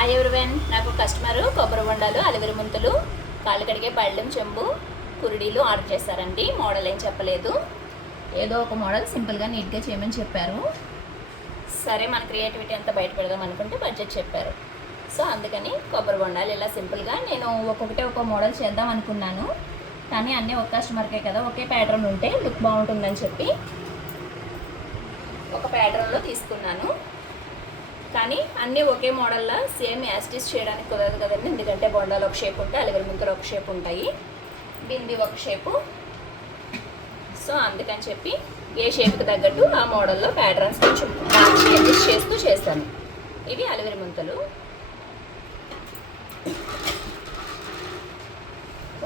Hi everyone, నాకు customer కొబ్బరి బొండాలు, అలివిరి ముంతలు, కాళ్ళు కడిగే పళ్ళెం, చెంబు, కురిడీలు ఆర్డర్ చేశారండి. మోడల్ ఏం చెప్పలేదు, ఏదో ఒక మోడల్ సింపుల్గా నీట్గా చేయమని చెప్పారు. సరే, మన క్రియేటివిటీ అంతా బయట పెడదాం అనుకుంటే బడ్జెట్ చెప్పారు. సో అందుకని కొబ్బరి బొండాలు ఇలా సింపుల్గా నేను ఒక్కొక్క మోడల్ చేద్దాం అనుకున్నాను. కానీ అన్నీ ఒక కస్టమర్కే కదా, ఒకే ప్యాటర్న్ ఉంటే లుక్ బాగుంటుందని చెప్పి ఒక ప్యాటర్న్లో తీసుకున్నాను. కానీ అన్నీ ఒకే మోడల్లో సేమ్ యాస్టిస్ చేయడానికి కుదరదు కదండి. ఎందుకంటే బొండాలు ఒక షేప్ ఉంటాయి, అలివిరి ముంతలు ఒక షేప్ ఉంటాయి, బింది ఒక షేపు. సో అందుకని చెప్పి ఏ షేప్కి తగ్గట్టు ఆ మోడల్లో ప్యాటర్న్స్ కొంచెం అడ్జస్ట్ చేస్తూ చేస్తాను. ఇవి అలివిరి ముంతలు.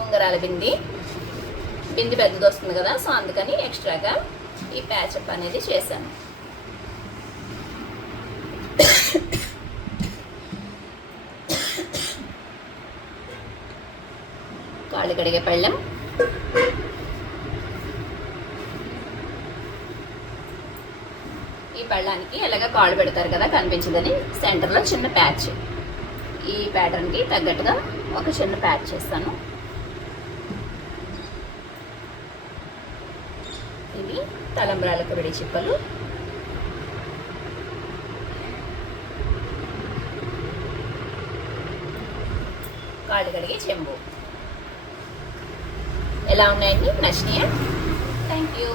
ఉంగరాల బింది పెద్దది వస్తుంది కదా, సో అందుకని ఎక్స్ట్రాగా ఈ ప్యాచప్ అనేది చేశాను. కాళ్ళు కడిగే పళ్ళెం, ఈ పళ్ళానికి ఎలాగ కాళ్ళు పెడతారు కదా కనిపించదని సెంటర్లో చిన్న ప్యాచ్, ఈ ప్యాటర్న్కి తగ్గట్టుగా ఒక చిన్న ప్యాచ్ చేస్తాను. ఇవి తలంబ్రాలకు విడి చిప్పలు, కాళ్ళు కడిగే చెంబు. ఎలా ఉన్నాయండి? నచ్చినాయా? Thank you.